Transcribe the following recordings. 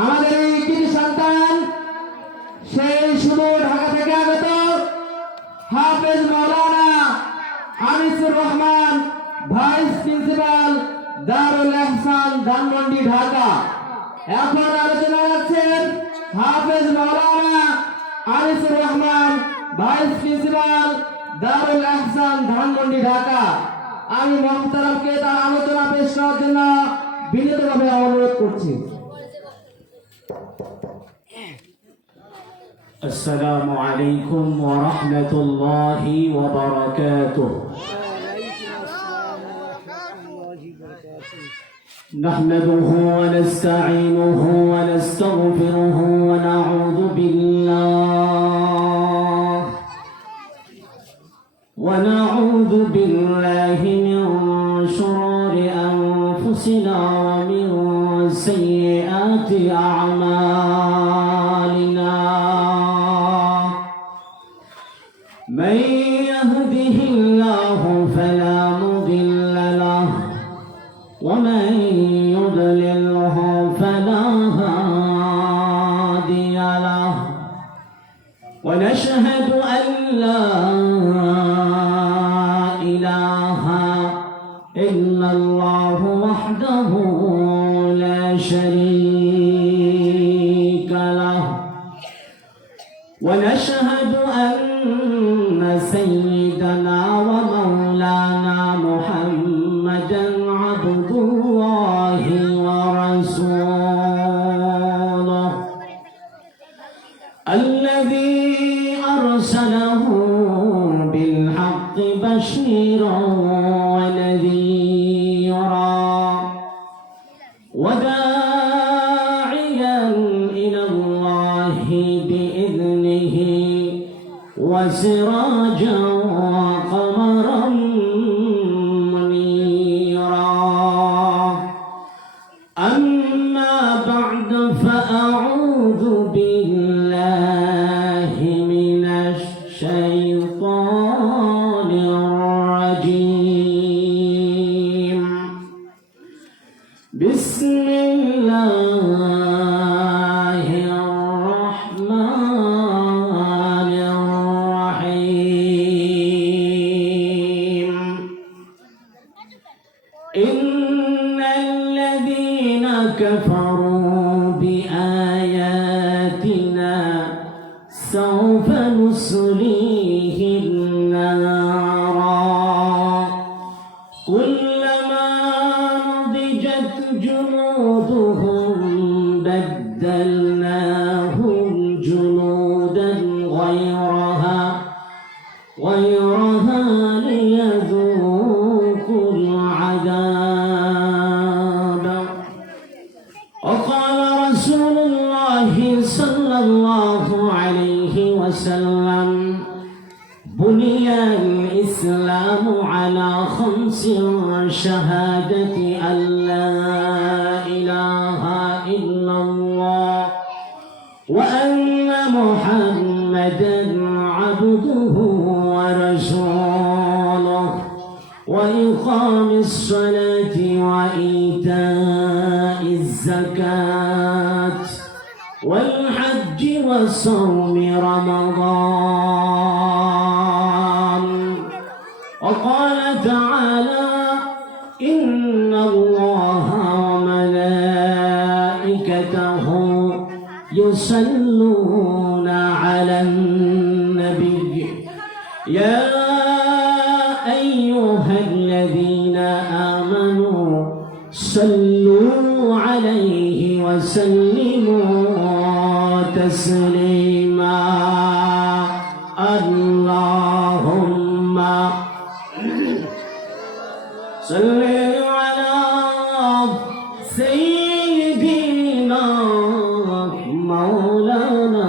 আমাদের এই কৃতি সন্তান সেই শুধু ঢাকা থেকে আগত হাফেজ মাওলানা আনিসুর রহমান, ভাইস প্রিন্সিপাল, দারুল ইহসান, ধানমন্ডি, ঢাকা। এখন আলোচনা আছেন হাফেজ মাওলানা আনিসুর রহমান, ভাইস প্রিন্সিপাল, দারুল ইহসান, ধানমন্ডি, ঢাকা। আমি মোহতারামকে তার আলোচনা পেশ করার জন্য বিনীতভাবে অনুরোধ করছি। السلام عليكم ورحمة الله وبركاته. نحمده ونستعينه ونستغفره ونعوذ بالله من شرور أنفسنا ومن سيئات أعمالنا. من يهده الله فلا مضل له ومن يضلله فلا هادي له. ونشهد أن لا إله إلا الله وحده لا شريك له. ونشهد أن سيدنا ومولانا محمدا عبد الله ورسوله الذي أرسله بالحق بشيرا ونذيرا وداعيا إلى الله بإذنه وسراجا وقمرا منيرا. أما بعد فأعوذ بالله من الشيطان الرجيم. بسم الله الرحمن الرحيم. إن الذين كفروا بآياتنا سوف نصليهم نارا كلما نضجت جلودهم بدلناهم جلودا غيرها ليذوقوا العذاب. وقال رسول الله صلى الله عليه وسلم: بني الإسلام على 5: شهادة أن لا إله إلا الله وأن محمدا عبده ورسوله وإقام الصلاة وإيتاء الزكاة والحج وصوم رمضان. وقال تعالى: إن الله وملائكته يصلون على النبي يا أيها الذين آمنوا صلوا عليه وسلموا تسليما. اللهم صل على سيدنا مولانا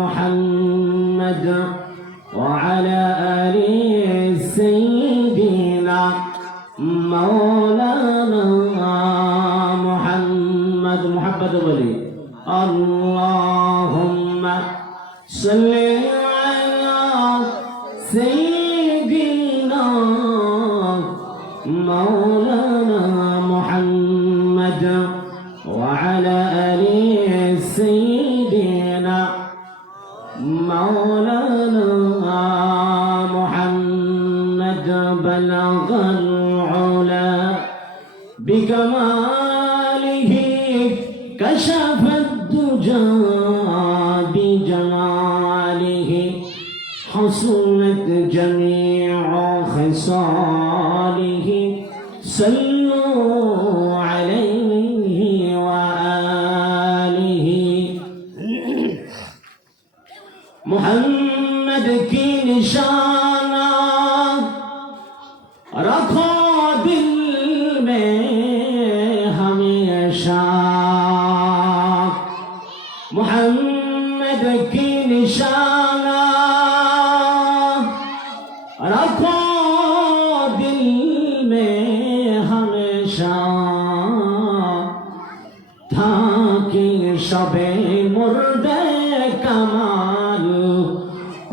محمد وعلى آل سيدنا مولانا محمد ولي. اللهم صل على سيدنا مولانا محمد محمد وعلى آل سيدنا مولانا محمد بلغ العلا بكماله كشف الدجى بجماله حصلت جميع خصاله صلوا عليه وآله محمد کی نشانہ رکھو دل میں ہمیشہ محمد کی نشانہ رکھو دل میں ہمیشہ تھا کہ شب مردے کمال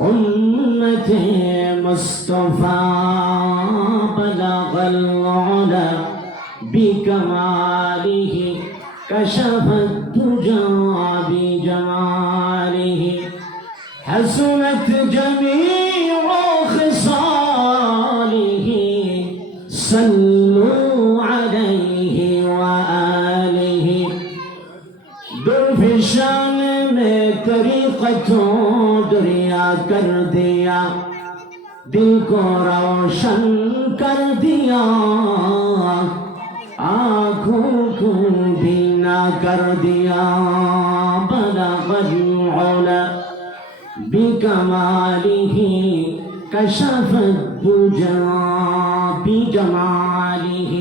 امت مصطفیٰ بلغ العلا بکمالہ کشف الدجى بجماله حسنت جميع خصاله صلوا عليه وآله درفشان میں طریقت دریا کر دیا دل کو روشن کر دیا آنکھوں کو بینا کر دیا بلغ العلا بکمالہ کشف الدجى بجمالہ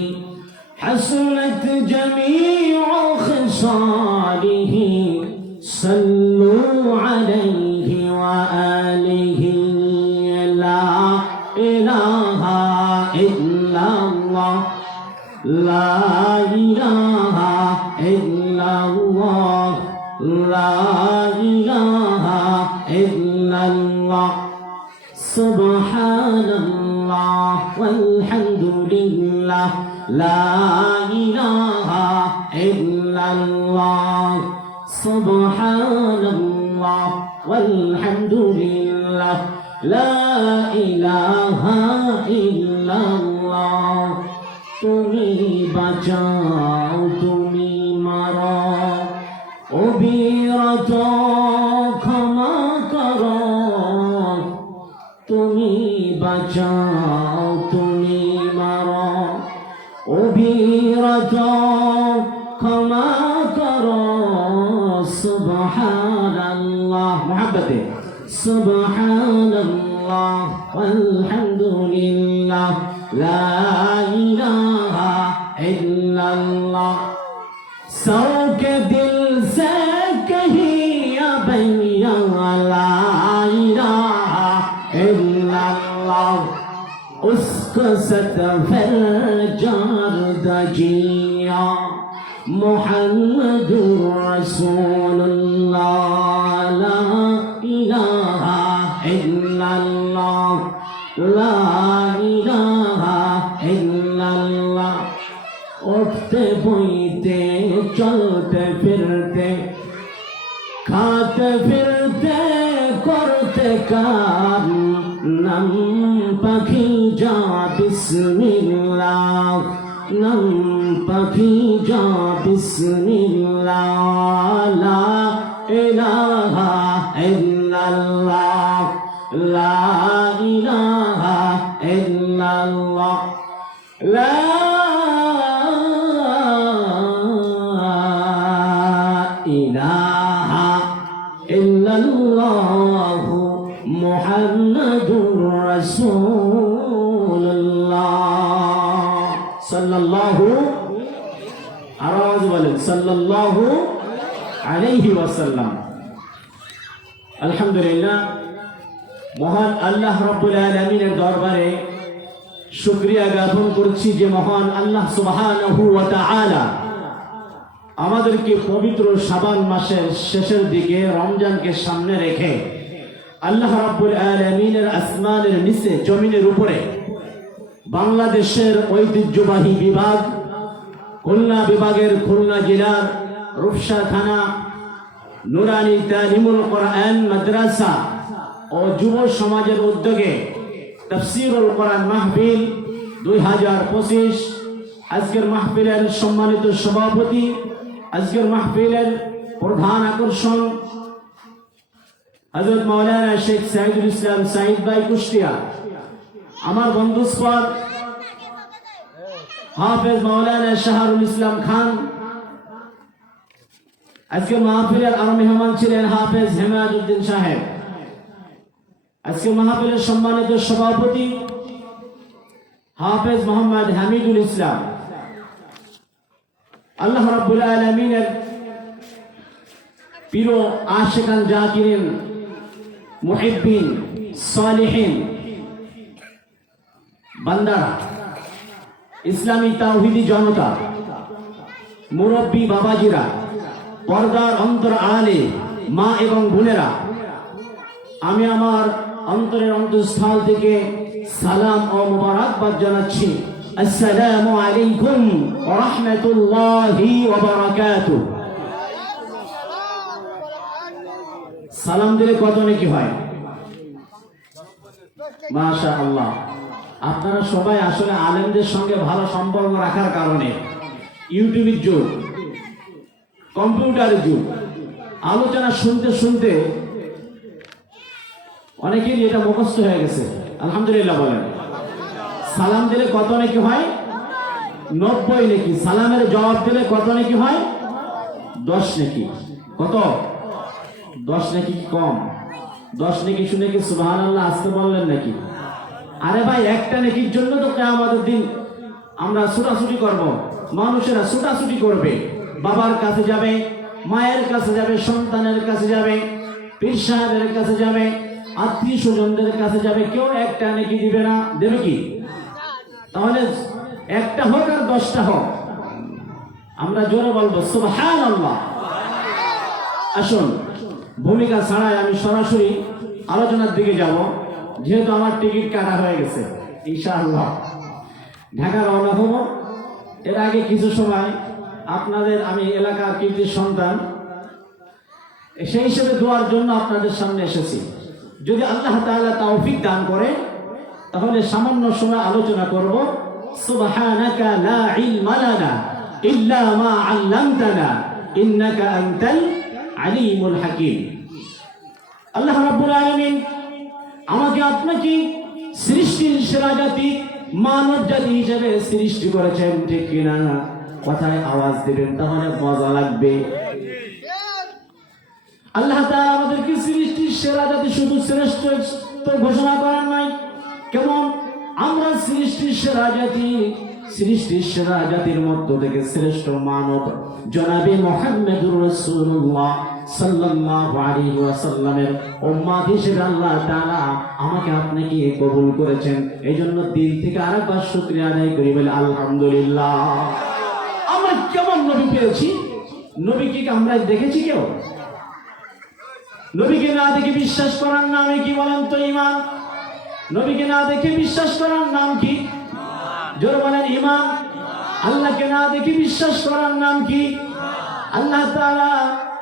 حسنت جميع خصاله صلوا عليه وآله لا إله إلا الله لا إله إلا الله لا إله إلا الله سبحان الله والحمد لله لا إله إلا الله سبحان الله والحمد لله لا إله إلا الله তুমি বাঁচাও তুমি মারো অবিরত ক্ষমা করো তুমি বাঁচাও তুমি মারো অবিরত ক্ষমা করো সুবহানাল্লাহ মুহাব্বতে সুবহানাল্লাহ আলহামদুলিল্লাহ লা ইলাহা ইল্লাল্লাহ सौ के दिल से कहिया भैया ला इलाहा इल्लल्लाह उसको सतफर जारदजिया मुहम्मदुर रसूलुल्लाह ला इलाहा इल्लल्लाह ला इलाहा इल्लल्लाह उठते बोलते चलते फिरते खाते फिरते करते काम नम पखी जा बिस्मिल्लाह नम पखी जा बिस्मिल्लाह ला इलाहा इल्लल्लाह ला इलाहा इल्लल्लाह ला ইলাহা ইল্লাল্লাহ মুহাম্মাদুর রাসূলুল্লাহ সাল্লাল্লাহু আওয়াজ বলেন সাল্লাল্লাহু আলাইহি ওয়াসাল্লাম। আলহামদুলিল্লাহ, মহান আল্লাহ রাব্বুল আলামিনের দরবারে শুকরিয়া জ্ঞাপন করছি যে মহান আল্লাহ সুবহানাহু ওয়া তাআলা আমাদেরকে পবিত্র শাবান মাসের শেষের দিকে রমজানকে সামনে রেখে আল্লাহ রাব্বুল আলামিনের আসমানের নিচে জমিনের উপরে বাংলাদেশের ঐতিহ্যবাহী বিভাগ খুলনা বিভাগের খুলনা জেলার রূপসা থানা নুরানি তালিমুল কোরআন মাদ্রাসা ও যুব সমাজের উদ্যোগে তাফসীরুল কোরআন মাহফিল 2025। আজকের মাহফিলের সম্মানিত সভাপতি, আজকের মাহফিলের প্রধান আকর্ষণ হযরত মাওলানা শেখ সাইদুল ইসলাম সাইদ ভাই কুষ্টিয়া, আমার বন্ধুস্পদ হাফেজ মাওলানা শাহরুল ইসলাম খান। আজকে মাহফিলের আরো মেহমান ছিলেন হাফেজ হেমায়তুদ্দিন সাহেব। আজকে মাহফিলের সম্মানিত সভাপতি হাফেজ মোহাম্মদ হামিদুল ইসলাম। আল্লাহ রাব্বুল আলামিনের প্রিয় আশিকান জাকিরিন মুহিব্বিন সালিহিন বান্দারা, ইসলামী তাওহীদি জনতা, মুরব্বী বাবাজিরা, পর্দার অন্তর আড়ালে মা এবং বোনেরা, আমি আমার অন্তরের অন্তঃস্থল থেকে সালাম ও মোবারকবাদ জানাচ্ছি। আসসালামু আলাইকুম ওয়া রাহমাতুল্লাহি ওয়া বারাকাতুহু। সালাম দিলে কত নেকি হয়? মাশাআল্লাহ। আপনারা সবাই আসলে আলেমদের সঙ্গে ভালো সম্পর্ক রাখার কারণে, ইউটিউবের যুগ, কম্পিউটারের যুগ, আলোচনা শুনতে শুনতে অনেকেরই এটা মুখস্থ হয়ে গেছে। আলহামদুলিল্লাহ বলেন। সালাম দিলে কত নাকি হয়? 90 নাকি। সালামের জবাব দিলে কত নাকি হয়? 10 নাকি। কত? 10 নাকি কম? 10 নাকি শুনে কি সুবহানাল্লাহ আসতে বললেন নাকি? আরে ভাই, একটা নেকির জন্য তো কিয়ামতের দিন আমরা ছুটাছুটি করব। মানুষেরা ছুটাছুটি করবে, বাবার কাছে যাবে, মায়ের কাছে যাবে, সন্তানের কাছে যাবে, পীর সাহেবের কাছে যাবে, আত্মীয় স্বজনদের কাছে যাবে। কেউ একটা নেকি দিবে না? দেবে কি? তাহলে একটা হোক আর 10টা হোক, আমরা জোরে বলবো সুবহানাল্লাহ। আসুন, ভূমিকা ছাড়াই আমি সরাসরি আলোচনার দিকে যাব, যেহেতু আমার টিকিট কাটা হয়ে গেছে। ইনশাআল্লাহ ঢাকা রওনা হব। এর আগে কিছু সময় আপনাদের, আমি এলাকার কৃতি সন্তান, সেই হিসেবে দোয়ার জন্য আপনাদের সামনে এসেছি। যদি আল্লাহ তাআলা তৌফিক দান করে তাহলে সামান্য সময় আলোচনা করব। সুবহানাকা লা ইলমা লানা ইল্লা মা আল্লামতানা ইন্নাকা আনতাল আলিমুল হাকিম। আল্লাহ রাব্বুল আলামিন আমাকে আপনাকে সৃষ্টির সেরা জাতি, মানব জাতি হিসেবে সৃষ্টি করেছেন, ঠিক কিনা? কথায় আওয়াজ দেবেন, তাহলে মজা লাগবে। আল্লাহ তাআলা আমাদেরকে সৃষ্টির সেরা জাতি শুধু শ্রেষ্ঠ তো ঘোষণা করার নাই। কেমন? আমরা সৃষ্টির সেরা জাতি, সৃষ্টির সেরা জাতির মধ্য থেকে শ্রেষ্ঠ মানব জনাবে মুহাম্মদুর রাসূলুল্লাহ সাল্লাল্লাহু আলাইহি ওয়াসাল্লামের উম্মত হিসেবে আল্লাহ তাআলা আমাকে আপনাকে কবুল করেছেন। এইজন্য দিল থেকে আরেকবার শুকরিয়া আদায় করি, বলে আলহামদুলিল্লাহ। আমরা কেমন নবী পেয়েছি? নবী কি আমরা দেখেছি কেউ? নবীকে না দেখে বিশ্বাস করার নামে কি বলেন তো? ঈমান। নবীকে না দেখে বিশ্বাস করার নাম কি? জোরে বলেন ঈমান। আল্লাহকে না দেখে বিশ্বাস করার নাম কি? আল্লাহ তাআলা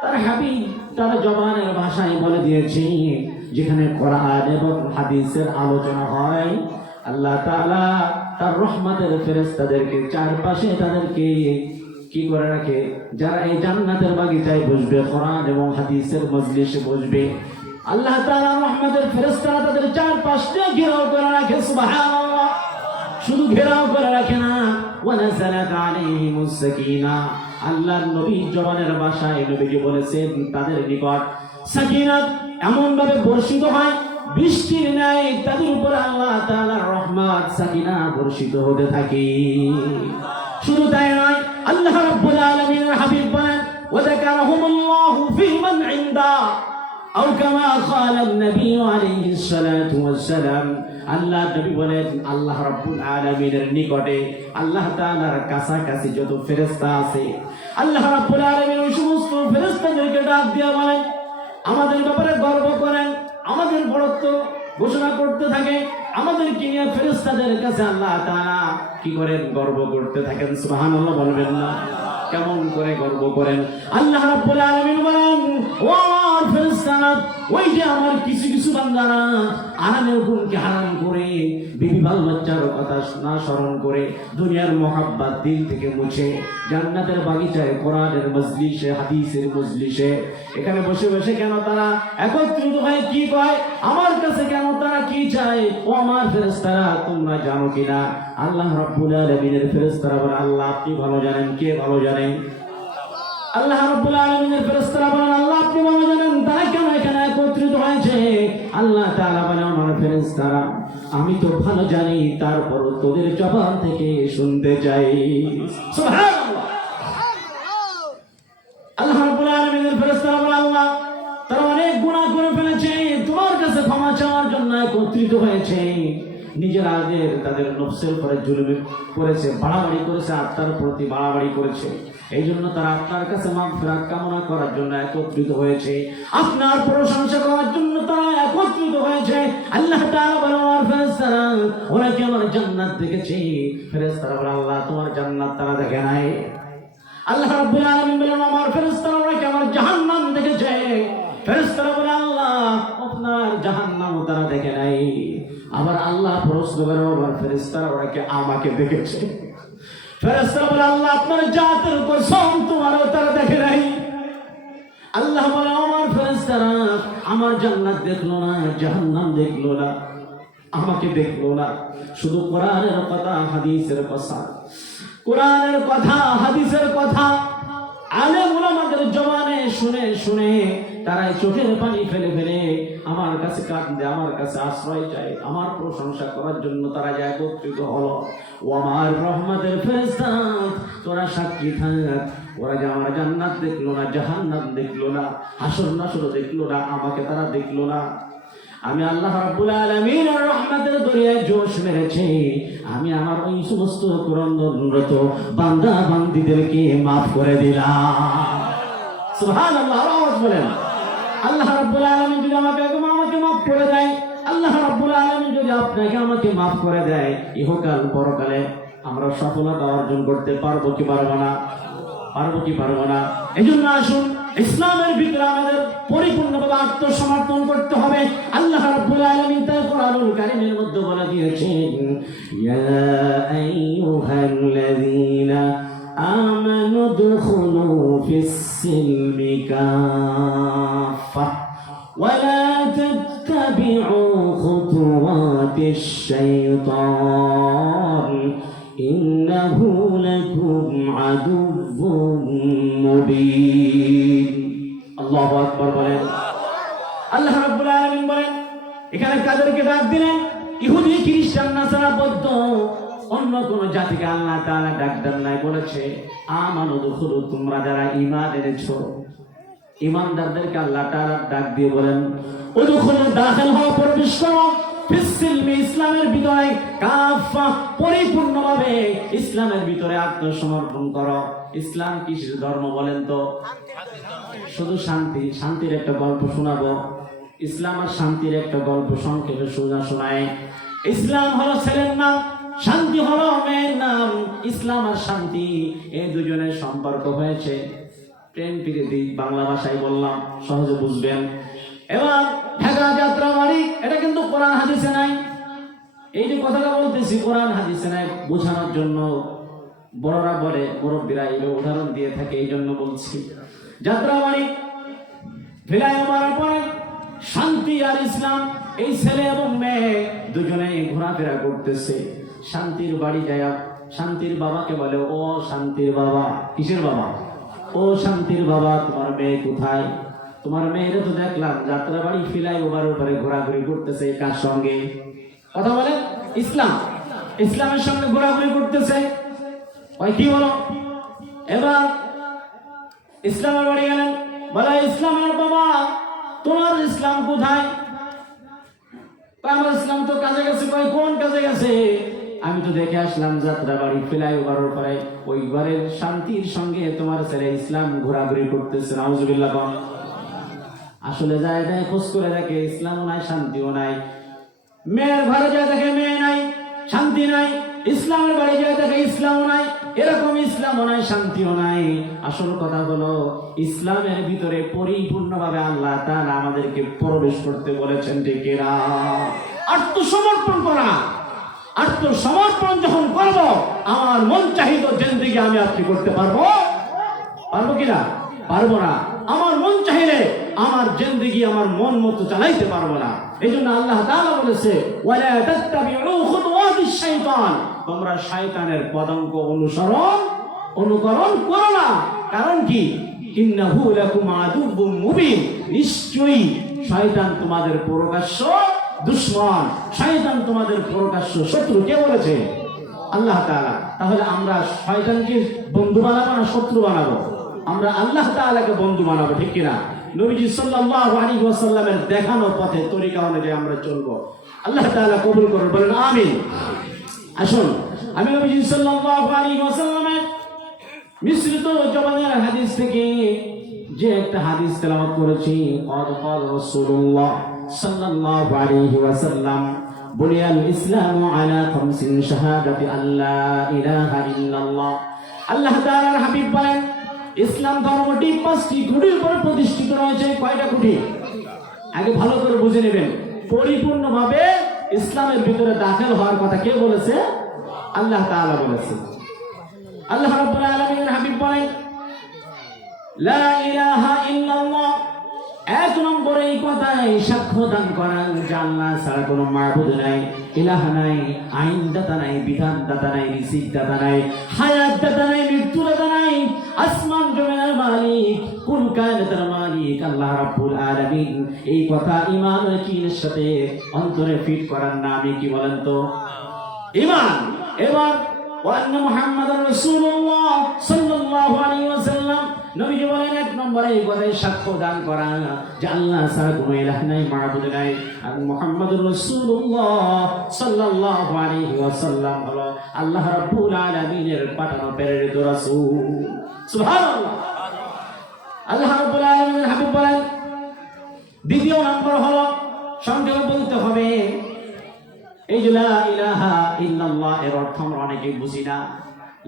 তার হাবিব তার জবানের ভাষায় বলে দিয়েছে, যেখানে কোরআন এবং হাদিসের আলোচনা হয়, আল্লাহ তাআলা তার রহমতের ফেরেশতাদেরকে চারপাশে তাদেরকে কি করে রাখে? যারা এই জান্নাতের বাগিচায় বসবে, কোরআন এবং হাদিসের মজলিসে বসবে, আল্লাহ তাআলা রহমতের ফেরেশতারা তাদের চারপাশে ঘেরাও করে রাখে। সুবহানাল্লাহ। শুধু ঘেরাও করে রাখে না, ওয়া নাযালাত আলাইহিমুস সাকিনা। আল্লাহর নবী জবানের ভাষায় নবীজি বলেছেন, তাদের নিকট সাকিনাত এমন ভাবে বর্ষিত হয়, বৃষ্টির ন্যায় তাদের উপর আল্লাহ তাআলার রহমত সাকিনা বর্ষিত হতে থাকে। শুধু তাই নয়, আল্লাহ রাব্বুল আলামিনের হাবিব বলেন, ওয়া যাকারাহুমুল্লাহু ফি মান ইনদা আও কামা ক্বালা an-নবী আলাইহিস সালাতু ওয়াস সালাম। আল্লাহ নবী বলেন, আল্লাহ রাব্বুল আলামিনের নিকটে, আল্লাহ তাআলার কাছাকাছি যত ফেরেশতা আছে, আল্লাহ রাব্বুল আলামিন ওই সমস্ত ফেরেশতাদেরকে ডাক দিয়ে বলেন, আমাদের ব্যাপারে গর্ব করেন, আমাদের বড়ত্ব ঘোষণা করতে থাকে, আমাদেরকে নিয়ে ফেরেশতাদের কাছে আল্লাহ তাআলা কি করেন? গর্ব করতে থাকেন। সুবহানাল্লাহ বলবেন না? কেমন করে গর্ব করেন? আল্লাহ রাব্বুল আলামিন বলেন, ও আমার ফেরেশতারা, ওই যে আমার কিছু কিছু বান্দারা আরামের গুণকে হারাম করে, বিবি বাল বাচ্চার কথা না স্মরণ করে, দুনিয়ার মহাব্বত দিল থেকে মুছে, জান্নাতের বাগিচায়, কোরআনের মজলিসে, হাদিসের মজলিসে এখানে বসে বসে কেন তারা একত্রিত হয়ে কি কয়? আমার কাছে কেন তারা কি চায়? ও আমার ফেরেশতারা, তোমরা জানো কিনা? আল্লাহ রাব্বুল আলামিনের ফেরেশতারা বলে, আল্লাহ আপনি ভালো জানেন। কে ভালো জানেন? আল্লাহ রাব্বুল আলামিনের ফেরেশতারা বলেন, আল্লাহ আপনি ভালো জানেন তারা কেন এখানে একত্রিত হয়েছে। আল্লাহ তাআলা বলেন, আমার ফেরেশতারা, আমি তো ভালো জানি, তারপর তোদের জবান থেকে শুনতে চাই। সুবহানাল্লাহ। আল্লাহ রাব্বুল আলামিনের ফেরেশতারা বলেন, আল্লাহ তারা অনেক গুনাহ করে ফেলেছে, তোমার কাছে ক্ষমা চাওয়ার জন্য একত্রিত হয়েছে। নিজেরাদের তাদের নফসের উপরে জুলুম করেছে, বাড়াবাড়ি করেছে, আত্মার প্রতি বাড়াবাড়ি করেছে। এই জন্য তারা আপনার কাছে মাগফিরাত কামনা করার জন্য একত্রিত হয়েছে, আপনার প্রশংসা করার জন্য তারা একত্রিত হয়েছে। আল্লাহ তাআলা বলেন, আমার ফেরেশতারা, ওরা কি আমার জান্নাত দেখেছে? ফেরেশতারা বলে, আল্লাহ তোমার জান্নাত তারা দেখে নাই। আল্লাহ রাব্বুল আলামিন বলেন, আমার ফেরেশতারা, ওরা কি আমার জাহান্নাম দেখেছে? ফেরেশতারা বলে, আল্লাহ আপনার জাহান্নাম তারা দেখে নাই। আবার আল্লাহ প্রশ্ন করে, আমার ফেরেশতারা, ওরা কি আমাকে দেখেছে? ফেরেশতারা বলে, আল্লাহ আপনার জাতের কসম, তোমারও তারা দেখে নাই। আল্লাহ বলে, আমার ফেরেশতারা, আমার জান্নাত দেখলো না, জাহান্নাম দেখলো না, আমাকে দেখলো না। শুধু কোরআনের কথা, হাদিসের কথা, কোরআনের কথা, হাদিসের কথা আলেম উলামাদের জবানে শুনে শুনে তারাই চোখের পানি ফেলে ফেলে আমার কাছে কাঁদে, আমার কাছে আশ্রয় চায়, আমার প্রশংসা করার জন্য তারা যে একত্রিত হলো। ও আমার রহমতের ফেরেশতা, তোরা সাক্ষী থাক, ওরা যে আমার জান্নাত দেখলো না, জাহান্নাম দেখলো না, হাসর নাসর দেখলো না, আমাকে তারা দেখলো না। আমি আল্লাহ রাব্বুল আলামিনের রহমতের দরিয়ায় জোশ মেরেছি, আমি আমার ওই সমস্ত ক্রন্দনরত বান্দা বান্দীদেরকে মাফ করে দিলাম। সুবহানাল্লাহ। আওয়াজ বলেন। আল্লাহ রাব্বুল আলামিন যদি আমাকে মাফ করে দেয়, আল্লাহ রাব্বুল আলামিন যদি আপনাকে আমাকে মাফ করে দেয়, ইহকাল পরকালে আমরা সফলতা অর্জন করতে পারবো কি পারবো না? পারবো কি পারবো না? এজন্য আসুন ইসলামের ভিতরে আমাদের পরিপূর্ণভাবে আত্মসমর্পণ করতে হবে। আল্লাহ রাব্বুল আলামিন তার কোরআনুল কারীমের মধ্যে বলে দিয়েছেন, ইয়া আইয়ুহাল্লাযীনা আমানু দুখুলু ফিস-সিলমি কাফা ওয়া লা তাত্তাবি'উ খুতুওয়াতিশ শাইতান ইন্নাহু লাকুম আদুউম মুবিন। আল্লাহু আকবার বলেন। আল্লাহ রাব্বুল আলামিন বলেন, এখানে কাদেরকে ডাক দিলেন? ইহুদি, খ্রিস্টান, নাসারা, বৌদ্ধ, অন্য কোন জাতিকে আল্লাহ তাআলা ডাক দেন নাই। বলেছে আমানু দুখুলু, তোমরা যারা ঈমান এনেছো, ঈমানদারদেরকে আল্লাহ তাআলা ডাক দিয়ে বলেন, উদখুলু, দাখিল হও, প্রবেশ করো, ফিস-সিলমি, ইসলামের ভিতরে, কাফা, পরিপূর্ণভাবে ইসলামের ভিতরে আত্মসমর্পণ করো। ইসলাম কিসের ধর্ম বলেন তো? শুধু শান্তি। শান্তির একটা গল্প শোনাবো। ইসলাম আর শান্তির একটা গল্প সংক্ষেপে শোনায়। ইসলাম হলো ছেলের নাম, শান্তি হলো মেয়ের নাম। ইসলাম আর শান্তি এই দুজনের সম্পর্ক হয়েছে প্রেম প্রীতি, বাংলা ভাষায় বললাম, সহজে বুঝবেন। এবার ঢাকা যাত্রা বাড়ি, এটা কিন্তু কোরআন হাদিসে নাই। এই যে কথাটা বলতেছি, কোরআন হাদিসে নাই, বোঝানোর জন্য বড়রা বলে, মুরব্বীরা এই উদাহরণ দিয়ে থাকে, এই জন্য বলছি। যাত্রা বাড়ি ফিলাই মারার পরে শান্তি আর ইসলাম, এই ছেলে এবং মেয়ে দুজনে ঘোরাফেরা করতেছে। শান্তির বাড়ি যায়, শান্তির বাবাকে বলে, ও শান্তির বাবা। কিসের বাবা? ও শান্তির বাবা, তোমার মেয়ে কোথায়? তোমার মেয়েরা তো দেখলাম যাত্রা বাড়ি ফিলাই ওভার উপরে ঘোরাঘুরি করতেছে। কার সঙ্গে? কথা বলে ইসলাম, ইসলামের সঙ্গে ঘোরাঘুরি করতেছে। ওই কি বলো? এবার ইসলামের বাড়ি গেলেন, বলে ইসলামের বাবা, তোমার ইসলাম কোথায়? আমার ইসলাম তো কাজে গেছে। কয় কোন কাজে গেছে? আমি তো দেখে আসলাম যাত্রা বাড়ি ফিলাই ওভার উপরে ওই ঘরের শান্তির সঙ্গে তোমার ছেলে ইসলাম ঘোরাঘুরি করতেছে। নাউজুবিল্লাহ। আসলে যায় খোঁজ করে দেখে ইসলামও নাই, শান্তিও নাই। মেয়ের ঘরে যায় দেখে মেয়ে নাই, শান্তি নাই। ইসলামের বাড়ি যায় দেখে ইসলামও নাই, এরকম ইসলামও নাই, শান্তিও নাই। আসল কথা হলো ইসলামের ভিতরে পরিপূর্ণভাবে আল্লাহ তাআলা আমাদেরকে প্রবেশ করতে বলেছেন, ঠিক কিনা? আত্মসমর্পণ করা, আত্মসমর্পণ যখন করব, আমার মন চাহিত জিন্দেগি আমি আপনি করতে পারবো? পারবো কিনা? পারবো না। আমার মন চাইলে আমার জিন্দেগি আমার মন মতো চালাইতে পারবো না। এই জন্য আল্লাহ তাআলা বলেছে, ওয়ালা তাত্তাবিউ খুতুওয়াতিশ শাইতান, তোমরা শয়তানের পদাঙ্ক অনুকরণ করো না। কারণ কি? ইন্নাহু লাকুম আদুউম মুবিন, নিশ্চয়ই শয়তান তোমাদের প্রকাশ্য দুশমন, শয়তান তোমাদের প্রকাশ্য শত্রু। কে বলেছে? আল্লাহ তাআলা। তাহলে আমরা শয়তানকে বন্ধু বানাবো না শত্রু বানাবো? আমরা আল্লাহ তাআলাকে বন্ধু বানাবো, ঠিক কিনা? নবীজি সাল্লাল্লাহু আলাইহি ওয়াসাল্লামের দেখানো পথে তরিকা অনুযায়ী আমরা চলবো। আল্লাহ তাআলা কবুল করুন, বলেন আমিন। আসুন, আমি নবীজি সাল্লাল্লাহু আলাইহি ওয়াসাল্লামের মিশ্রিত জবানের হাদিস থেকে যে একটা হাদিস তেলাওয়াত করেছি, ক্বাল রাসূলুল্লাহ সাল্লাল্লাহু আলাইহি ওয়াসাল্লাম, বুনিয়াল ইসলামু আলা খামসিন শাহাদাতি আল্লা ইলাহা ইল্লাল্লাহ। আল্লাহ তাআলার হাবিব বলেন, ইসলাম ধর্মটি 5টি খুঁটির উপরে প্রতিষ্ঠিত রয়েছে। কয়টা খুঁটি? আগে ভালো করে বুঝে নেবেন। পরিপূর্ণভাবে ইসলামের ভিতরে দাখিল হওয়ার কথা কে বলেছে? আল্লাহ তাআলা বলেছে। আল্লাহ রাব্বুল আলামিনের হাবিব বলেন, লা ইলাহা ইল্লাল্লাহ। 1 নম্বরে এই কথাই সাক্ষ্য দান করা যে আল্লাহ ছাড়া কোনো মাবুদ নাই, ইলাহ নাই, আইন দাতা নাই, বিধান দাতা নাই, রিজিক দাতা নাই, হায়াত দাতা নাই, মৃত্যু দাতা নাই, আসমান জমিনের মালিক, কুল কায়নাতের মালিক আল্লাহ রাব্বুল আলামিন। এই কথা ঈমান ও ইয়াকিনের সাথে অন্তরে ফিট করার নামই কি বলেন তো? ঈমান। এবার ওয়ান্না মুহাম্মাদুর রাসূলুল্লাহ সাল্লাল্লাহু আলাইহি ওয়াসাল্লাম, নবীজি বলেন 1 নম্বরে এই কথাই সাক্ষ্য দান করা যে আল্লাহ ছাড়া কোনো ইলাহ নাই, মাবুদ নাই, আর মুহাম্মাদুর রাসূলুল্লাহ সাল্লাল্লাহু আলাইহি ওয়াসাল্লাম হলো আল্লাহ রাব্বুল আলামিনের পাঠানো প্রেরিত রাসূল। সুবহানাল্লাহ। আল্লাহ রাব্বুল আলামিনের হাবিব বলেন, দ্বিতীয় নম্বর হলো সংক্ষেপে বলতে হবে এই যে লা ইলাহা ইল্লাল্লাহ, এর অর্থ আমরা অনেকেই বুঝি না।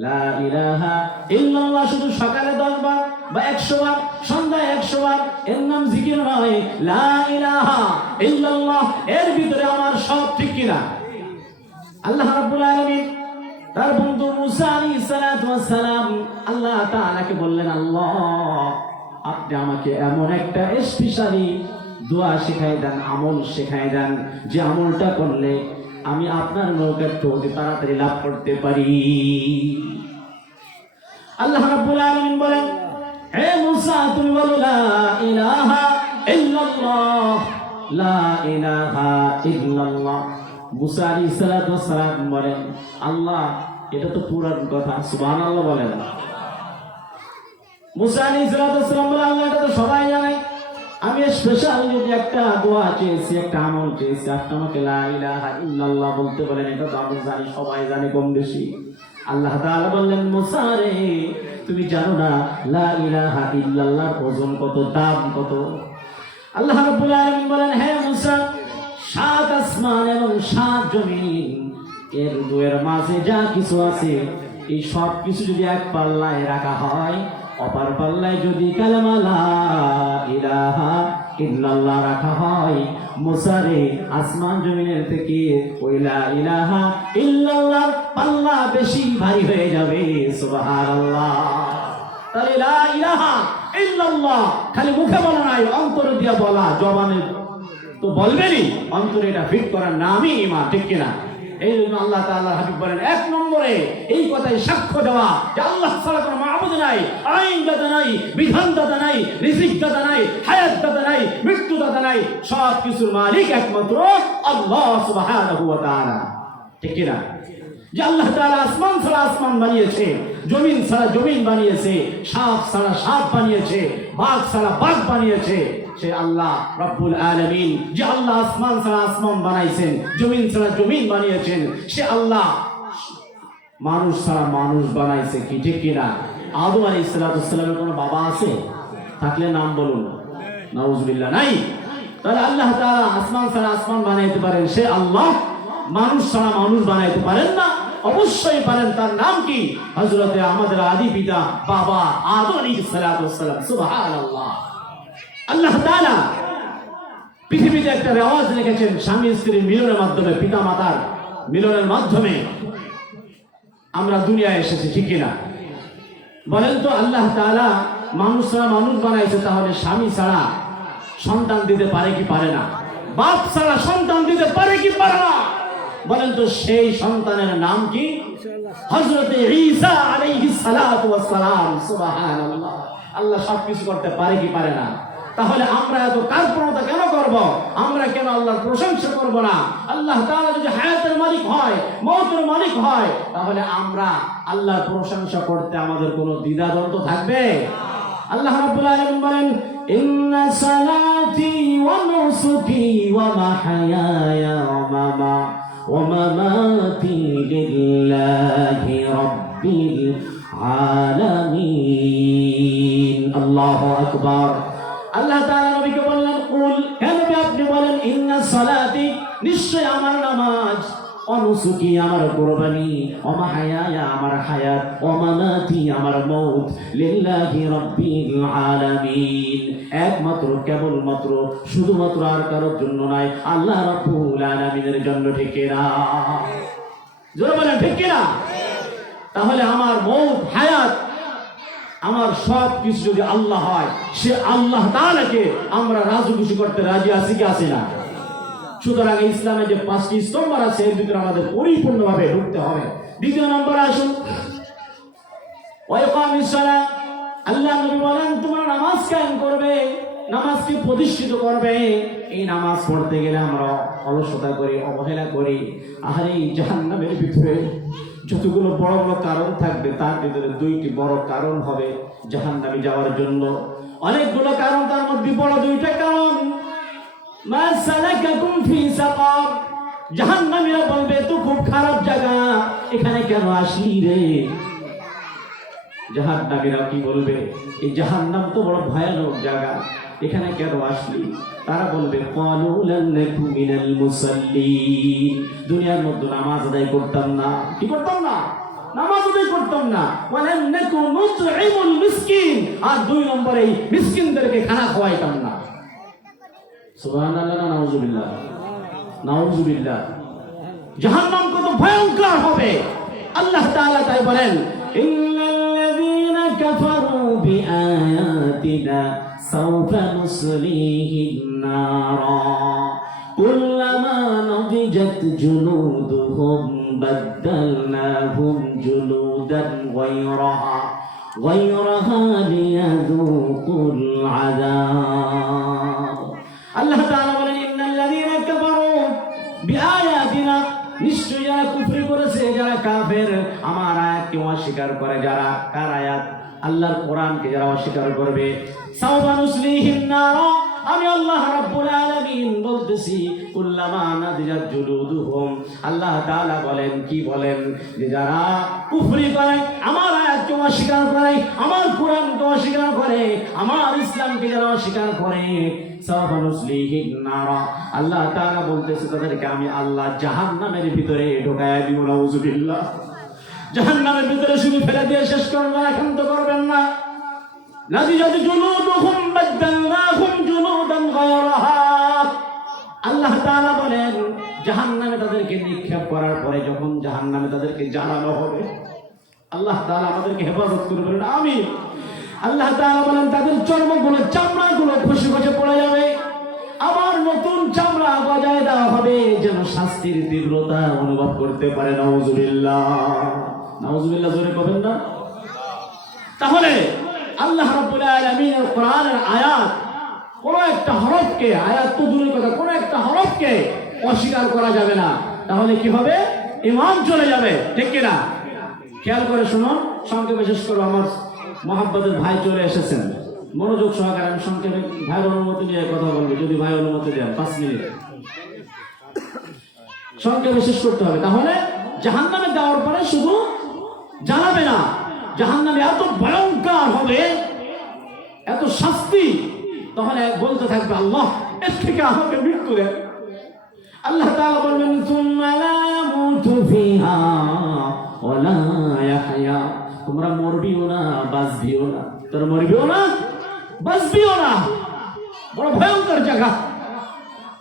লা ইলাহা ইল্লাল্লাহ শুধু সকালে 10 বার বা 100 বার, সন্ধ্যায় 100 বার, এর নাম জিকির নয়। লা ইলাহা ইল্লাল্লাহ এর ভিতরে আমার সব, ঠিক কিনা? আল্লাহ রাব্বুল আলামিন তার বন্ধু মুসা আলাইহিস সালাতু ওয়াস সালাম আল্লাহ তাআলাকে বললেন, আল্লাহ আপনি আমাকে এমন একটা স্পেশালি দোয়া শেখাই দেন, আমল শেখাই দেন, যে আমলটা করলে আমি আপনার নৈকট্য অতি তাড়াতাড়ি লাভ করতে পারি। আল্লাহ রাব্বুল আলামিন বলেন, হে মুসা তুমি বলো লা ইলাহা ইল্লাল্লাহ, লা ইলাহা ইল্লাল্লাহ। মুসা আলাইহিস সালাতু ওয়াস সালাম বলেন, আল্লাহ এটা তো পুরান কথা, সুবহানাল্লাহ বলেন। মুসা আলাইহিস সালাতু ওয়াস সালাম বলেন, আল্লাহ এটা তো সবাই জানে, আমি স্পেশাল যদি একটা দোয়া চেয়েছি, একটা আমল চেয়েছি, আপনি আমাকে লা ইলাহা ইল্লাল্লাহ বলতে বলেন, এটা তো আমি জানি, সবাই জানে কম বেশি। আল্লাহ তাআলা বললেন, মুসা রে তুমি জানো না লা ইলাহা ইল্লাল্লাহর ওজন কত, দাম কত? আল্লাহ রাব্বুল আলামিন বলেন, হে মুসা 7 আসমান এবং 7 জমিন এর দুয়ের মাঝে যা কিছু আছে, এই সব কিছু যদি এক পাল্লায় রাখা হয়, অপর পাল্লায় যদি কালেমা লা ইলাহা ইল্লাল্লাহ রাখা হয়, মুসা রে আসমান জমিনের থেকে ওই লা ইলাহা ইল্লাল্লাহর পাল্লা বেশি ভারী হয়ে যাবে। সুবহানাল্লাহ। তাহলে লা ইলাহা ইল্লাল্লাহ খালি মুখে বলা নাই, অন্তরে দিয়ে বলা, জবানে তো বলবেনই, অন্তরে এটা ফিট করার নামই ঈমান, ঠিক কিনা? এই জন্য আল্লাহ তাআলা হাবিব বলেন 1 নম্বরে এই কথাই সাক্ষ্য দেওয়া যে আল্লাহ ছাড়া কোনো মাবুদ নাই, আইন দাতা নাই, বিধান দাতা নাই, রিজিক দাতা নাই, হায়াত দাতা নাই, মৃত্যু দাতা নাই, সব কিছুর মালিক একমাত্র আল্লাহ সুবহানাহু ওয়া তাআলা, ঠিক কিনা? যে আল্লাহ তাআলা আসমান ছাড়া আসমান বানিয়েছে, জমিন ছাড়া জমিন বানিয়েছে, সাপ ছাড়া সাপ বানিয়েছে, বাঘ ছাড়া বাঘ বানিয়েছে, সে আল্লাহ রাব্বুল আলামিন। যে আল্লাহ আসমান ছাড়া আসমান বানাইছেন, জমিন ছাড়া জমিন বানিয়েছেন, সে আল্লাহ মানুষ ছাড়া মানুষ বানাইছে, কি ঠিক কিনা? আদম আলাইহিস সালামের কোনো বাবা আছে? থাকলে নাম বলুন। নাউজুবিল্লাহ। নাই। তাহলে আল্লাহ তাআলা আসমান ছাড়া আসমান বানাইতে পারেন, সে আল্লাহ মানুষ ছাড়া মানুষ বানাইতে পারেন না? অবশ্যই পারেন। তার নাম কি? হযরতে আমাদের আদি পিতা বাবা আদম আলাইহিস সালাতু ওয়াস সালাম। সুবহানাল্লাহ। আল্লাহ তাআলা পৃথিবীতে একটা রেওয়াজ রেখেছেন, স্বামী স্ত্রীর মিলনের মাধ্যমে, পিতা মাতার মিলনের মাধ্যমে আমরা দুনিয়ায় এসেছি, ঠিক কিনা? বলেন তো, আল্লাহ তাআলা মানুষ ছাড়া মানুষ বানাইছে, তাহলে স্বামী ছাড়া সন্তান দিতে পারে কি পারে না? বাপ ছাড়া সন্তান দিতে পারে কি পারে না? বলেন তো, সেই সন্তানের নাম কি? হযরত ঈসা আলাইহিস সালাতু ওয়াস সালাম। সুবহানাল্লাহ। আল্লাহ সবকিছু করতে পারে কি পারে না? তাহলে আমরা এত কার্পণ্যতা কেন করব? আমরা কেন আল্লাহর প্রশংসা করব না? আল্লাহ তাআলা যদি হায়াতের মালিক হয়, মওতের মালিক হয়, তাহলে আমরা আল্লাহর প্রশংসা করতে আমাদের কোনো দ্বিধাদ্বন্দ্ব থাকবে? আল্লাহ রাব্বুল আলামিন বলেন, ইন্না সালাতি ওয়া নুসুকি ওয়া মাহয়ায়া ওয়া মামাতি লিল্লাহি রাব্বিল আলামিন। আল্লাহু আকবার। আল্লাহ তাআলা নবীকে বললেন, কুল, হে নবী আপনি বলেন, ইন্না সালাতি, নিশ্চয় আমার নামাজ, অনুসুকি আমার কুরবানি, ওয়া মাহয়ায়া আমার হায়াত, ওয়া মামাতি আমার মওত, লিল্লাহি রাব্বিল আলামিন, একমাত্র কেবলমাত্র শুধুমাত্র আর কারোর জন্য নয়, আল্লাহ রাব্বুল আলামিনের জন্য, ঠিক কিনা? জোরে বলেন, ঠিক কিনা? তাহলে আমার মওত, হায়াত, আমার সব কিছু যদি আল্লাহ হয়, সে আল্লাহ তাআলাকে আমরা রাজি খুশি করতে রাজি আছি কি আছি না? সুতরাং ইসলামে যে 5টি স্তম্ভ আছে, এর ভিতরে আমাদের পরিপূর্ণভাবে ঢুকতে হবে। দ্বিতীয় নম্বরে আসুন, ওয়া ইকামিস সালাত। আল্লাহ নবী বলেন, তোমরা নামাজ কায়েম করবে, নামাজকে প্রতিষ্ঠিত করবে। এই নামাজ পড়তে গেলে আমরা অলসতা করি, অবহেলা করি। আর এই জাহান্নামের ভিতরে যতগুলো বড় বড় কারণ থাকবে, তার ভিতরে 2টি বড় কারণ হবে জাহান্নামে যাওয়ার জন্য। অনেকগুলো কারণ, তার মধ্যে বড় 2টা কারণ। মা সালাকাকুম ফি সাকার, জাহান্নামীরা বলবে, তো খুব খারাপ জায়গা, এখানে কেন আসলি রে? জাহান্নামীরা কি বলবে? এই জাহান্নাম তো বড় ভয়ানক জায়গা, এখানে কেন আসলি? তারা বলবে, ক্বালু লান নাকু মিনাল মুসাল্লিন, দুনিয়ার মধ্যে নামাজ আদায় করতাম না। কি করতাম না? নামাজ আদায় করতাম না। ওয়া লান নাকু নুতঈমুল মিসকিন, আর 2 নম্বরে মিসকিনদেরকে খানা খাওয়াইতাম না। সুবহানাল্লাহ, নাউযুবিল্লাহ, নাউযুবিল্লাহ। জাহান্নাম কত ভয়ঙ্কর হবে! আল্লাহ তাআলা তাই বলেন, ইন্নাল্লাযীনা কাফারু বিআয়াতিনা সাওফা নুসলিহিম নারা কুল্লামা নাদিজাত জুলুদুহুম বাদদালনাহুম জুলুদান গায়রাহা লিয়াযুকুল আযাব। আল্লাহ তাআলা বলেন, ইন্নাল্লাযীনা কাফারু বিআয়াতিনা, নিশ্চয় যারা কুফরি করেছে, যারা কাফের, আমার আয়াতকে অস্বীকার করে, যারা, কার আয়াত? আল্লাহর কোরআনকে যারা অস্বীকার করবে, সাওফা নুসলিহিম নারা, আমি আল্লাহ রাব্বুল আলামিন বলতেছি, কুল্লামা নাদিজাত জুলুদুহুম। আল্লাহ তাআলা বলেন, কি বলেন? যে যারা কুফরি করে, আমার আয়াতকে অস্বীকার করে, আমার কোরআনকে অস্বীকার করে, আমার ইসলামকে যারা অস্বীকার করে, সাওফা নুসলিহিম নারা, আল্লাহ তাআলা বলতেছে, তাদেরকে আমি আল্লাহ জাহান্নামের ভিতরে ঢোকায়া দিব। নাউযুবিল্লাহ। জাহান্নামের ভিতরে শুধু ফেলে দিয়ে শেষ করবেন, একান্ত করবেন না। নাদিজাত জুলুদুহুম বাদদালনাহুম জুলুদান গায়রাহা, আল্লাহ তাআলা বলেন, জাহান্নামে তাদেরকে নিক্ষেপ করার পরে যখন জাহান্নামে তাদেরকে জ্বালানো হবে, আল্লাহ তাআলা আমাদেরকে হেফাজত করবেন, আমিন। আল্লাহ তাআলা বলেন, তাদের চর্মগুলো, চামড়াগুলো খসে খসে পড়ে যাবে, আবার নতুন চামড়া গজায় দেওয়া হবে, যেন শাস্তির তীব্রতা অনুভব করতে পারে। নাউযুবিল্লাহ, নাউযুবিল্লাহ, জোরে করবেন না? তাহলে আল্লাহ রাব্বুল আলামিনের কোরআনের আয়াত, কোন একটা হরফকে, আয়াত তো দূরের কথা, কোন একটা হরফকে অস্বীকার করা যাবে না। তাহলে কি হবে? ঈমান চলে যাবে, ঠিক কিনা? খেয়াল করে শুনুন, সংক্ষেপে শেষ করব। আমার মহাব্বতের ভাই চলে এসেছেন, মনোযোগ সহকারে আমি সংক্ষেপে ভাইয়ের অনুমতি নিয়ে কথা বলবো, যদি ভাই অনুমতি দেন 5 মিনিট সংক্ষেপে শেষ করতে হবে। তাহলে জাহান্নামে দেওয়ার পরে শুধু জ্বালাবে না, জাহান্নামে এত ভয়ঙ্কর হবে, এত শাস্তি, তাহলে বলতে থাকবে, আল্লাহ এর থেকে আমাকে মৃত্যু দেন। আল্লাহ তাআলা বলবেন সুম্মা লা ইয়ামুতু ফিহা ওয়া লা ইয়াহইয়া, তোমরা মরবিও না বাঁচবিও না, তোমরা মরবিও না বাঁচবিও না। বড় ভয়ঙ্কর জায়গা।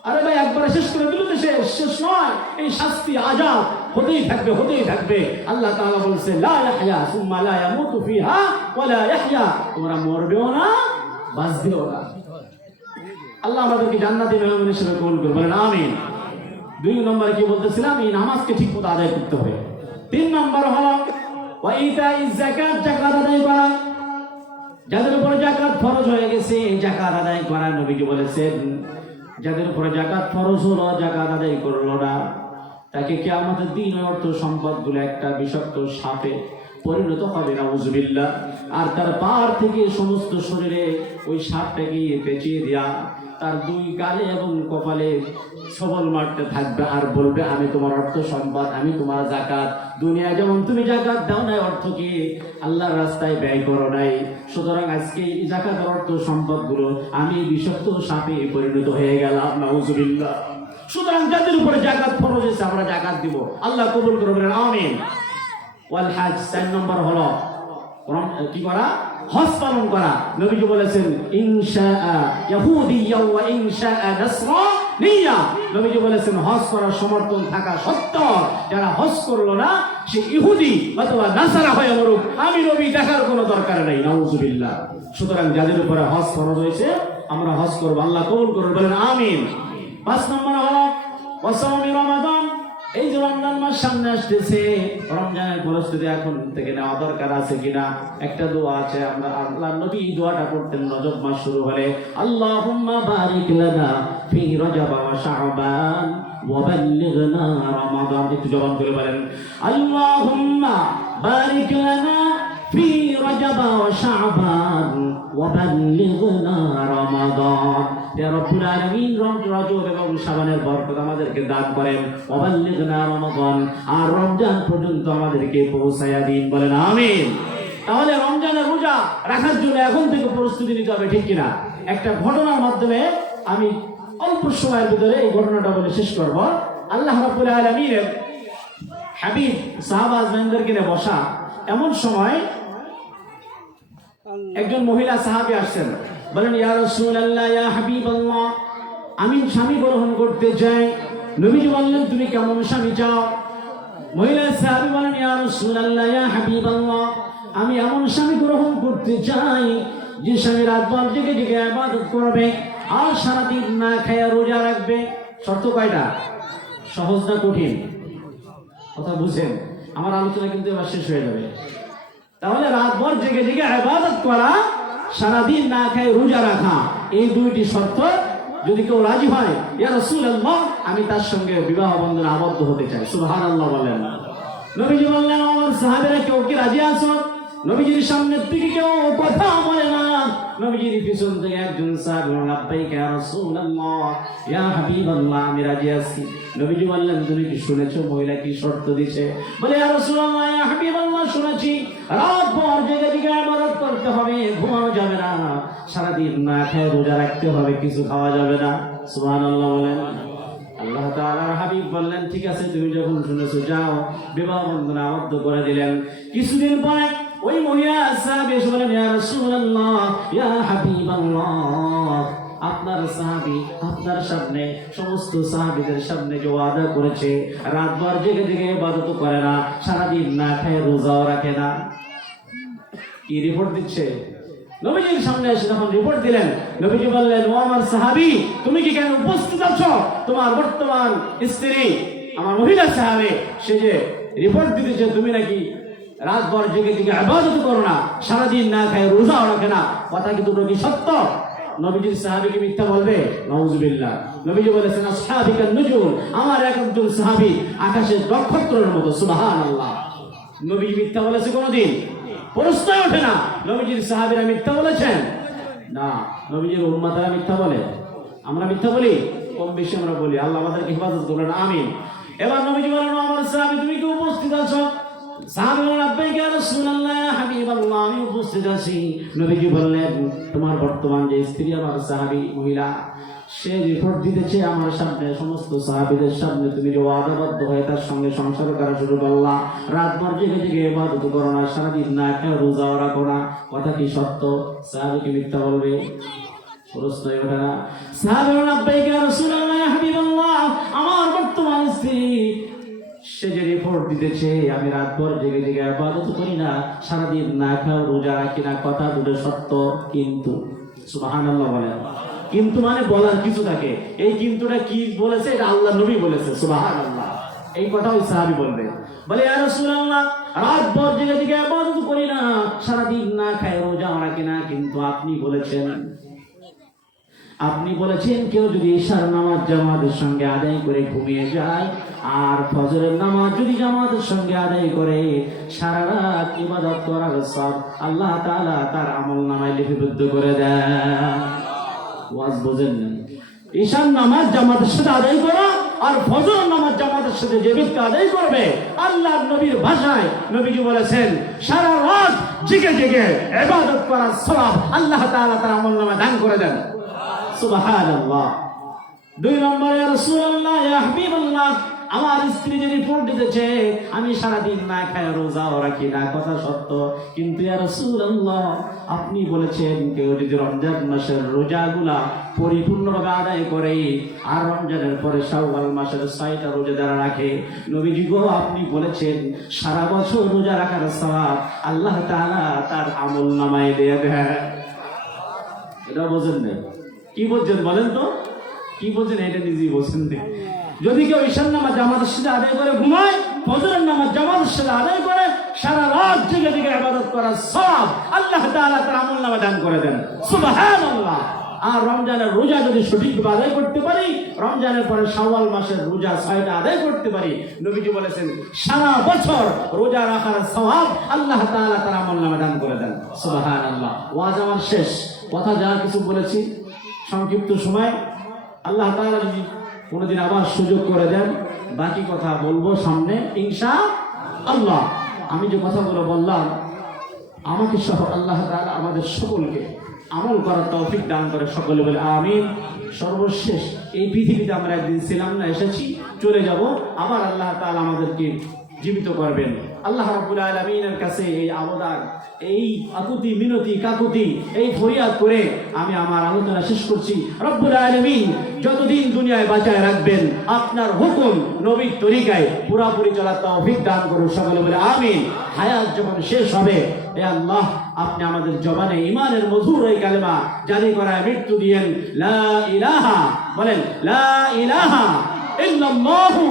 আরে ভাই একবার শেষ করে দিল তো শেষ নয়, এই শাস্তি আযাব হতেই থাকবে হতেই থাকবে। আল্লাহ তাআলা বলছে লা ইয়াহইয়া সুম্মা লা ইয়ামুতু ফিহা ওয়া লা ইয়াহইয়া, তোমরা মরবেও না বাঁচবেও না। আল্লাহ আমাদেরকে জান্নাতি মেহমান হিসেবে কবুল করুন, বলেন আমিন। 2 নম্বরে কি বলতেছিলাম, এই নামাজকে ঠিকমতো আদায় করতে হবে। 3 নম্বর হলো ওয়া ইতাইজ যাকাত, যাকাত আদায় করা। যাদের উপর যাকাত ফরজ হয়ে গেছে যাকাত আদায় করা। নবীজি বলেছেন যাদের উপর যাকাত ফরজ হলো যাকাত আদায় করলো না, তাকে কিয়ামতের দিন ওই অর্থ সম্পদগুলো একটা বিষাক্ত সাপে পরিণত হবে, নাউযুবিল্লাহ। আর তার পার থেকে সমস্ত শরীরে ওই সাপটাকে পেঁচিয়ে দেয়া, তার 2 গালে এবং কপালে সবল মারতে থাকবে আর বলবে আমি তোমার অর্থ সম্পদ, আমি তোমার যাকাত, দুনিয়া যেমন তুমি যাকাত দাও নাই, অর্থকে আল্লাহর রাস্তায় ব্যয় করো নাই, সুতরাং আজকে এই যাকাতের অর্থ সম্পদগুলো আমি বিষাক্ত সাপে পরিণত হয়ে গেলাম, নাউযুবিল্লাহ। সুতরাং যাদের উপরে যাকাত ফরজ হয়েছে আমরা যাকাত দিব, আল্লাহ কবুল করবেন, আমিন। ওয়াল হজ, 4 নম্বর হলো কি করা, হজ পালন করা। নবীজি বলেছেন ইনশাআ ইয়াহুদিয়া ওয়া ইনশাআ নাসরানিয়া, নবীজি বলেছেন হজ করার সমর্থন থাকা সত্ত্বেও যারা হজ করলো না সে ইহুদি অথবা নাসারা হয়ে মরুক, আমি নবী দেখার কোনো দরকার নাই, নাউযুবিল্লাহ। সুতরাং যাদের উপরে হজ ফরজ হয়েছে আমরা হজ করব, আল্লাহ কবুল করুন, বলেন আমিন। 5 নম্বর হলো ওয়াসাওমি রমাদান। এই যে রমজান মাস সামনে আসতেছে, রমজানের প্রস্তুতি এখন থেকে নেওয়া দরকার আছে কিনা। একটা দোয়া আছে, আমরা আল্লাহর নবী এই দোয়াটা করতেন রজব মাস শুরু হলে, আল্লাহুম্মা বারিক লানা ফি রজব ওয়া শাবান ওয়া বাল্লিগনা রমাদান। একটু জবান করে বলেন আল্লাহুম্মা বারিক লানা ফি রজব ওয়া শাবান ওয়া বাল্লিগনা রমাদান। ইয়া রাব্বুল আলামিন রজব এবং শাবানের বরকত আমাদেরকে দান করেন, ওয়া বাল্লিগনা রমাদান, আর রমজান পর্যন্ত আমাদেরকে পৌঁছায়া দিন, বলেন আমিন। তাহলে রমজানের রোজা রাখার জন্য এখন থেকে প্রস্তুতি নিতে হবে, ঠিক কিনা। একটা ঘটনার মাধ্যমে আমি অল্প সময়ের ভিতরে এই ঘটনাটা বলে শেষ করব। আল্লাহ রাব্বুল আলামিনের হাবিব সাহাবা আজমাইনদেরকে নিয়ে বসা, এমন সময় একজন মহিলা সাহাবী আসছেন, বলেন ইয়া রাসূলুল্লাহ ইয়া হাবিবাল্লাহ, আমি স্বামী গ্রহণ করতে চাই। নবীজি বললেন তুমি কেমন স্বামী চাও? মহিলা সাহাবী বলেন ইয়া রাসূলুল্লাহ ইয়া হাবিবাল্লাহ, আমি এমন স্বামী গ্রহণ করতে চাই যে স্বামী রাতভর জেগে জেগে ইবাদত করবে আর সারাদিন না খেয়ে রোজা রাখবে। শর্ত কয়টা? সহজ না কঠিন? কথা বুঝেন, আমার আলোচনা কিন্তু এবার শেষ হয়ে যাবে। তাহলে রাতভর জেগে জেগে ইবাদত করা, সারাদিন না খেয়ে রোজা রাখা, এই 2টি শর্ত যদি কেউ রাজি হয়, ইয়া রাসূলুল্লাহ আমি তার সঙ্গে বিবাহ বন্ধনে আবদ্ধ হতে চাই। সুবহানাল্লাহ বলেন। নবীজি বললেন আমার সাহাবীরা কেউ কি রাজি আছো? নবীজির সামনের দিকে কেউ কথা বলে না, নবীজির পিছন থেকে একজন সাহাবী বললেন লাব্বাইকা ইয়া রাসূলুল্লাহ ইয়া হাবিবাল্লাহ আমি রাজি আছি। নবীজি বললেন তুমি কি শুনেছো মহিলা কি শর্ত দিয়েছে? বলে ইয়া রাসূলুল্লাহ ইয়া হাবিবাল্লাহ শুনেছি, রাত ভর জেগে জেগে ইবাদত করতে হবে, ঘুমানো যাবে না, সারাদিন না খেয়ে রোজা রাখতে হবে, কিছু খাওয়া যাবে না। সুবহানাল্লাহ বলেন। আল্লাহ তাআলার হাবিব বললেন ঠিক আছে তুমি যখন শুনেছো যাও, বিবাহ বন্ধনে আবদ্ধ করে দিলেন। কিছুদিন পরে ওই মহিলা সাহাবী এসে বলেন ইয়া রাসূলুল্লাহ ইয়া হাবিবাল্লাহ, আপনার সাহাবী আপনার সামনে সমস্ত সাহাবীদের সামনে যে ওয়াদা করেছে রাতভর জেগে জেগে ইবাদত করে না, সারাদিন না খেয়ে রোজাও রাখে না, কি রিপোর্ট দিচ্ছে? নবীজির সামনে এসে যখন রিপোর্ট দিলেন, নবীজি বললেন ও আমার সাহাবী তুমি কি কেন উপস্থিত আছো? তোমার বর্তমান স্ত্রী আমার মহিলা সাহাবী সে যে রিপোর্ট দিতেছে তুমি নাকি রাতভর জেগে জেগে ইবাদত করো না, সারাদিন না খায় রোজাও রাখে না, কথা কি দুটো কি সত্য? নবীজির সাহাবী কি মিথ্যা বলবে? নাউযুবিল্লাহ। নবীজি বলেছেন আসহাবিকান নুজুম, আমার একজন সাহাবী আকাশের নক্ষত্রের মতো। সুবহানাল্লাহ। নবী মিথ্যা বলেছে কোনদিন? প্রশ্নই ওঠে না। নবীজির সাহাবীরা মিথ্যা বলেছেন না, নবীজির উম্মতরা মিথ্যা বলে। আমরা মিথ্যা বলি? কম বেশি আমরা বলি। আল্লাহ আমাদেরকে হেফাজত করলেন, আমিন। এবার নবীজি বলেন আমার সাহাবী তুমি কি উপস্থিত আছো? সাহাবীরা লাব্বাইক ইয়া রাসূলুল্লাহ ইয়া হাবিবাল্লাহ, আমি উপস্থিত আছি। নবীজি বললেন, তোমার বর্তমান যে স্ত্রী আমার সাহাবী মহিলা, সে রিপোর্ট দিতেছে আমার সামনে, সমস্ত সাহাবীদের সামনে, তুমি যে ওয়াদাবদ্ধ হয়ে তার সঙ্গে সংসার করা শুরু করলা, রাতভর জেগে জেগে ইবাদত করো না, সারাদিন না খেয়ে রোজা রাখো না, কথা কি সত্য? সাহাবী কি মিথ্যা বলবে? প্রশ্নই ওঠে না। সাহাবীরা লাব্বাইক ইয়া রাসূলুল্লাহ ইয়া হাবিবাল্লাহ, আমার বর্তমান স্ত্রী সে যে রিপোর্ট দিতেছে আমি রাতভর জেগে জেগে ইবাদত করি না, সারাদিন না খাও রোজা রাখি না, কথা দুটো সত্য। কিন্তু সুবহানাল্লাহ বলেন। কিন্তু মানে বলার কিছু থাকে, এই কিন্তুটা কি বলেছে? এটা আল্লাহ নবী বলেছে। সুবহানাল্লাহ। এই কথা ওই সাহাবী বলবে, বলে ইয়া রাসূলুল্লাহ, রাতভর জেগে জেগে ইবাদত করি না, সারাদিন না খায় রোজা রাখি না, কিন্তু আপনি বলেছেন কেউ যদি ঈশার নামাজ জামাতের সঙ্গে আদায় করে ঘুমিয়ে যায় আর ফজরের নামাজ যদি জামাতের সঙ্গে আদায় করে, সারা রাত ইবাদত করার সব আল্লাহ তাআলা তার আমলনামায় লিপিবদ্ধ করে দেন। ওয়াজ বোঝেন না? ঈশার নামাজ জামাতের সাথে আদায় করা আর ফজর নামাজ জামাতের সাথে যে ব্যক্তি আদায় করবে, আল্লাহর নবীর ভাষায় নবীজি বলেছেন সারা রাত জেগে জেগে ইবাদত করার সওয়াব আল্লাহ তাআলা তার আমলনামায় দান করে দেন। সুবহানাল্লাহ। 2 নম্বরে, ইয়া রাসূলুল্লাহ ইয়া হাবিবাল্লাহ, আমার স্ত্রী যে রিপোর্ট দিতেছে আমি সারাদিন না খায় রোজাও রাখি না, কথা সত্য। কিন্তু ইয়া রাসূলুল্লাহ, আপনি বলেছেন কেউ যদি রমজান মাসের রোজাগুলা পরিপূর্ণভাবে আদায় করে আর রমজানের পরে শাওয়াল মাসের 6টা রোজা যারা রাখে, নবীজি গো আপনি বলেছেন সারা বছর রোজা রাখার সওয়াব আল্লাহ তাআলা তার আমলনামায় দিয়ে দেন। এটা বোঝেন না? কি বলছেন বলেন তো? কি বলছেন? এটা নিজেই বলছেন। যদি কেউ ঈশার নামাজ জামাতের সাথে আদায় করে ঘুমায়, ফজরের নামাজ জামাতের সাথে আদায় করে, সারা রাত জেগে জেগে ইবাদত করার সওয়াব আল্লাহ তাআলা তার আমলনামায় দান করে দেন। সুবহানাল্লাহ। আর রমজানের রোজা যদি সঠিকভাবে আদায় করতে পারি, রমজানের পরে শাওয়াল মাসের রোজা 6টা আদায় করতে পারি, নবীজি বলেছেন সারা বছর রোজা রাখার সওয়াব আল্লাহ তাআলা তার আমলনামায় দান করে দেন। সুবহানাল্লাহ। ওয়াজ আমার শেষ। কথা যা কিছু বলেছি সংক্ষিপ্ত সময়, আল্লাহ তাআলা যদি কোনোদিন আবার সুযোগ করে দেন বাকি কথা বলবো সামনে ইনশাআল্লাহ। আমি যে কথাগুলো বললাম আমাকে সহ আল্লাহ তাআলা আমাদের সকলকে আমল করার তৌফিক দান করে, সকলে বলে আমিন। সর্বশেষ, এই পৃথিবীতে আমরা একদিন ছিলাম না, এসেছি, চলে যাব, আবার আল্লাহ তাআলা আমাদেরকে জীবিত করবেন। আল্লাহ রাব্বুল আলামিনের কাছে এই আবেদন, এই আকুতি মিনতি কাকুতি, এই ফরিয়াদ করে আমি আমার আলোচনা শেষ করছি। রব্বুল আলামিন যতদিন দুনিয়ায় বাঁচায় রাখবেন, আপনার হুকুম নবীর তরিকায় পুরাপুরি চলার তৌফিক দান করুন, সকলে বলে আমিন। হায়াত যখন শেষ হবে, হে আল্লাহ আপনি আমাদের জবানে ঈমানের মধুর এই কালেমা জারি করায় মৃত্যু দিয়েন। লা ইলাহা, বলেন লা ইলাহা ইল্লাল্লাহু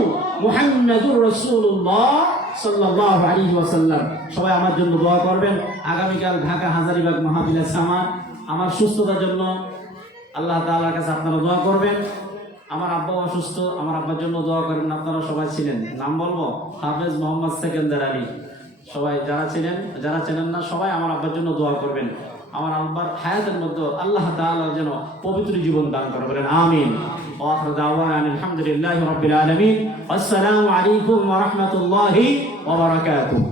মুহাম্মাদুর রাসূলুল্লাহ সাল্লাল্লাহু আলাইহি ওয়াসাল্লাম। সবাই আমার জন্য দোয়া করবেন। আগামীকাল ঢাকা হাজারীবাগ মাহফিল আছে আমার সুস্থতার জন্য আল্লাহ তাআলার কাছে আপনারা দোয়া করবেন। আমার আব্বা অসুস্থ, আমার আব্বার জন্য দোয়া করবেন। আপনারা সবাই ছিলেন, নাম বলবো, হাফেজ মোহাম্মদ সেকেন্দার আলী। সবাই যারা ছিলেন, যারা চেনেন না, সবাই আমার আব্বার জন্য দোয়া করবেন। আমার আব্বার হায়াতের মধ্যে আল্লাহ তাআলা যেন পবিত্র জীবন দান করে, বলেন আমিন। ওয়া আখিরু দাওয়ানা আলহামদুলিল্লাহি রাব্বিল আলামিন। আসসালামু আলাইকুম ওয়া রাহমাতুল্লাহি ওয়া বারাকাতুহু।